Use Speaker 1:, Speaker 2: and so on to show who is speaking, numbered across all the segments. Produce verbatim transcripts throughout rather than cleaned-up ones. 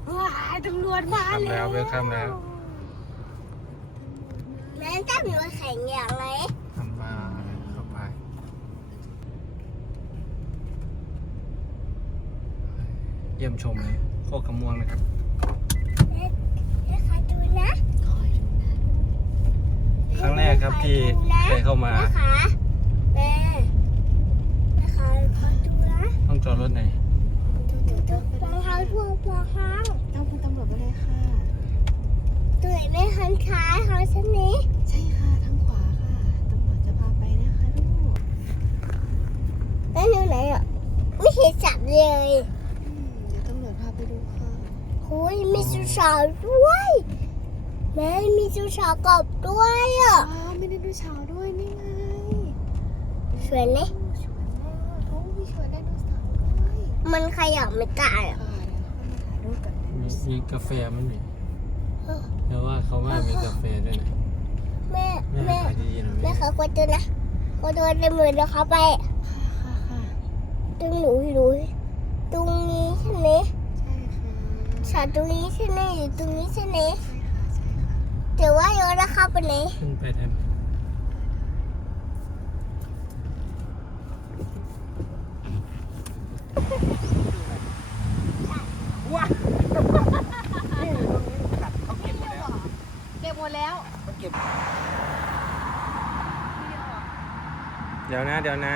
Speaker 1: ว้ายตำรวจมาแล้ว
Speaker 2: ทำแล้วเวลคัมแล้ว
Speaker 3: แม่ตำรวจแข่งอย่างไร
Speaker 2: ทำมาเข้าไปเยี่ยมชมเลยโคกขมวงนะครับ
Speaker 3: แม่ขอดูนะ
Speaker 2: ครั้งแรกครับที่เคยเข้ามา
Speaker 3: แม่ขาแม่แม่ขาขอดูนะ
Speaker 2: ห้องจอดรถไหน
Speaker 3: รองเท้าทั่วปองห้าง
Speaker 1: ต้องคุณตำรวจไปเลยค่ะ
Speaker 3: ตัวไหนไม่หันขาเขาเส้นนี้
Speaker 1: ใช่ค่ะทางขวาค่ะตำรวจจะพาไปนะคะลูก
Speaker 3: แล้วอยู่ไหนอ่ะไม่เห็นจับเลย
Speaker 1: เดี๋ยวตำรวจพาไปดูค่ะ
Speaker 3: โอ้ยมีสุสานด้วยแม่มีสุสานกบด้วยอ่ะ
Speaker 1: ว้าวไม่ได้ดูเช้าด้วยนี่ไง
Speaker 3: สวยไหม
Speaker 1: สวยมากโอ้มีสวยได้ดูสาวด้วย
Speaker 3: มันขยับไม่ได้อ่ะ
Speaker 2: มีกาแฟมันมีเพราะว่าเขาว่ามีกาแฟด้วยนะ
Speaker 3: แม่แม่แม่เขาควรจะนะควรจะในมือแล้วเขาไปตรงหนูอยู่ตรงนี้ใช่ไหมใช่ค่ะตรงนี้ใช่ไหมอยู่ตรงนี้ใช่ไหมใช่ค่ะใช่ค่ะแต่ว่าโยนเข้าไปไหน
Speaker 2: ขึ้นไปแทนว้าเขาเก็บหมดแล้ว
Speaker 1: เก็บหมดแล้ว
Speaker 2: เขาเก็บเดี๋ยวนะเดี๋ยวนะ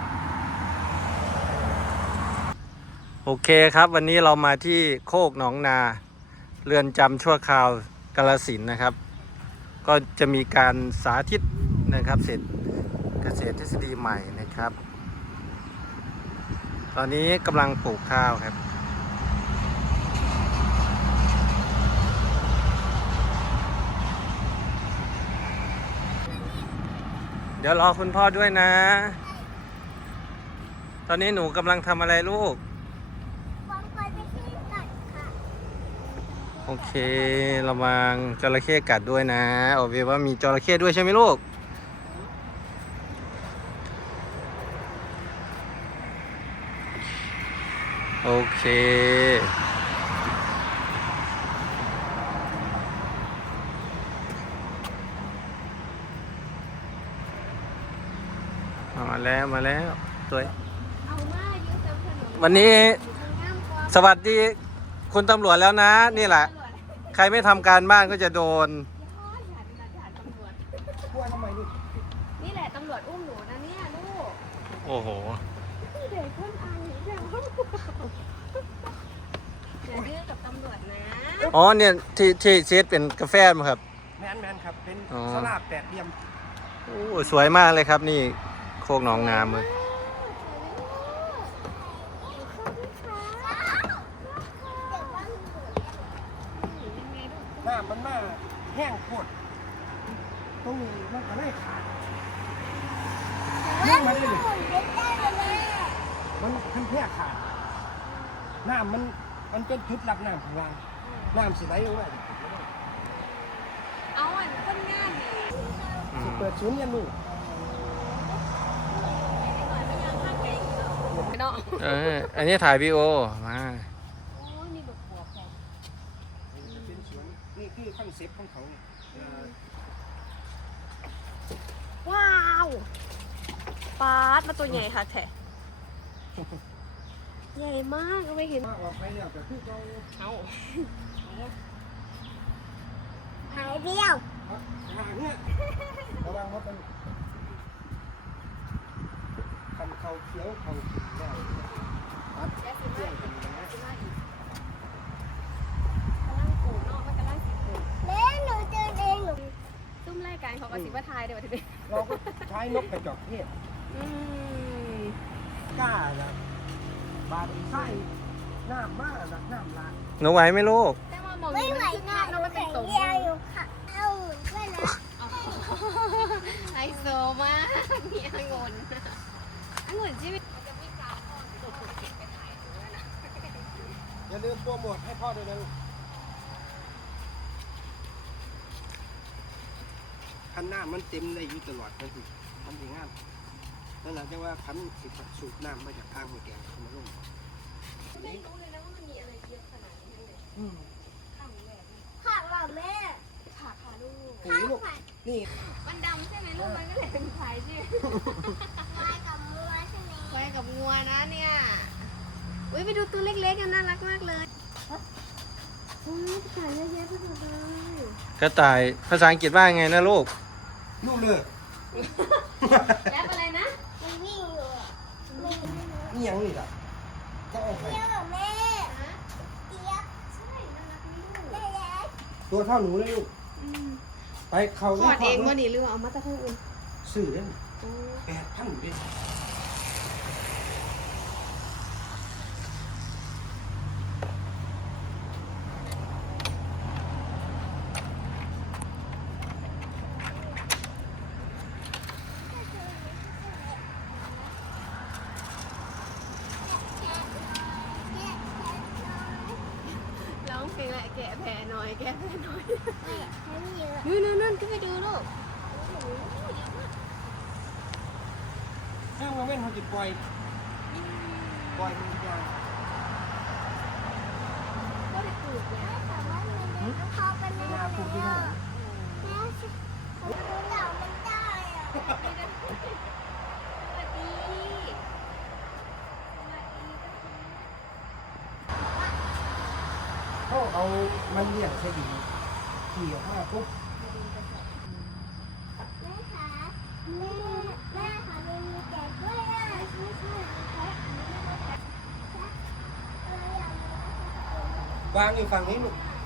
Speaker 2: โอเคครับวันนี้เรามาที่โคกหนองนาเรือนจำชั่วคราวกาฬสินธุ์นะครับก็จะมีการสาธิตนะครับเสร็จเกษตรทฤษฎีใหม่นะครับตอนนี้กำลังปลูกข้าวครับเดี๋ยวรอคุณพ่อด้วยนะตอนนี้หนูกำลังทำอะไรลูกโอเคระวังจระเข้กัดด้วยนะโอเคว่ามีจระเข้ด้วยใช่ไหมลูกโอเคมาแล้วมาแล้วสวยวันนี้สวัสดีคุณตำรวจแล้วนะนี่แหละใครไม่ทำการบ้านก็จะโดน
Speaker 1: นี่แหละตำรวจอุ้มหนูนะเนี่ยลูก
Speaker 2: โอ้โห
Speaker 1: เด็กเพิ่งอายเด็กเพิ่งอย่าดื้อกับตำรวจนะ
Speaker 2: อ๋อเนี่ยที่ที่เซตเป็นกาแฟมั้งครับ
Speaker 4: แมนแมนครับเป็นสลาบแปดเหลี่ยม
Speaker 2: โอ้สวยมากเลยครับนี่โคกหนองนาเลย
Speaker 4: น้ำมันมาแห้งโคตรตรงนี้มันก็เลยขาดเรื่องมาได้เลยมันทันแพร่ขาดน้ำมันมันเป็นจุดรับน้ำของเราน้ำสิไหลออกมา
Speaker 1: เอาอันต้นงานนี่
Speaker 4: สิเปิดศูนย์เรียนรู้
Speaker 2: เอออันนี้ถ่ายวีดีโอมา
Speaker 4: นี่คือคอนเซ็ปต์ของเขา
Speaker 1: ว้าวปาดมาตัวใหญ่ค่ะแท้ใหญ่มากไม่เห็น
Speaker 4: ออกไปแล้วแต่คือเรา
Speaker 1: เอา
Speaker 3: หายเดียว
Speaker 4: หางเนี่ยระวังว่าเป็นคันเขาเขียวเขาแล้วปัดเรื่องกันนะ
Speaker 3: แม่หนูเจอเองหนู
Speaker 1: ซุ่มรายการเขากระสิบว่าทายเดี๋ยวทีนี้
Speaker 4: เราก็ใช้นกกระจอกเทศกล้านะบาดไส้น้ำมากนะน้ำลาย
Speaker 2: หนูไหวไหมลูก
Speaker 3: ไม่ไหวค่ะหนูแข็งเดียวอยู่ค่ะเอาด้วยนะ
Speaker 1: ไฮโซมากมีองุ่นองุ่นชีวิต
Speaker 4: อย่าลืมโปรโมทให้พ่อด้วยนะคันหน้ามันเต็มได้อยู่ตลอดนั่นคือทำงานนั่นแหละจะว่าคันสิสูบน้ำมาจากทางหัวแกงมาลงไม่รู้เลยนะว่ามันมีอะไรเยอะขนาดนี้อืม
Speaker 3: ผักเหรอแม่
Speaker 1: ค่ะค่ะลูก
Speaker 4: ปุ๋ยลูกนี่
Speaker 1: มันดำใช่ไหมลูกมันก็เลยเป็นสายชื่อ
Speaker 3: ควายกับวัวใช่ไหม
Speaker 1: ควายกับงัวนะเนี่ยอุ้ยไปดูตัวเล็กๆกันน่ารักมากเลยอุ้ยถ่ายเยอะแยะไปหมดเลย
Speaker 2: กระต่ายภาษาอังกฤษว่าไงนะลูก
Speaker 4: ลูกเลย
Speaker 1: แอปอะไรนะ
Speaker 3: มันวิ่งอยู่อะมันวิ่งอยู่
Speaker 4: นี่ยังนี่ล่ะจะเอาไป
Speaker 3: เจี๊ยบเหรอแม่
Speaker 1: ฮะ
Speaker 3: เจี๊ยบ
Speaker 1: ใช่น่ารักนี่ลูก
Speaker 3: แม่เล็ก
Speaker 4: ตัวเท่าหนูเลยลูก
Speaker 1: อืม
Speaker 4: ไปเขา
Speaker 1: ถอดเองบ่นี่หรือว่าเอามาจากทางอื่น
Speaker 4: ซื้อเด้น
Speaker 1: โอ้
Speaker 4: แปดพันเด้น
Speaker 1: ร้องเพลงแหละแกะแผลหน่อยแกะแผลหน่อย
Speaker 3: ไม่ให้ไม่เยอะ
Speaker 1: นู่นนู่นนู่นขึ้นไปดูลูก
Speaker 4: ถ้ามาเว้นเขาจะปล่อยปล่อยมันจะ
Speaker 1: ก็ได้ปลูกเลย
Speaker 3: แม่สามารถมันเข้าไปใน
Speaker 4: นาปลูกที่
Speaker 3: นี้
Speaker 4: ไหน
Speaker 3: แม่สิผมดูเหล่ามันได้อะ
Speaker 1: สวัสดีสวัสดี
Speaker 4: เขาเอามันเลี้ยงใช่ดีขี่ออกมาปุ๊บ
Speaker 3: แม่คะแม่แม่คะมันมีแกะด้วยอ่ะไม่ใช่ค่ะเราอยาก
Speaker 4: วางอยู่ฝั่งนี้ลูก
Speaker 3: แ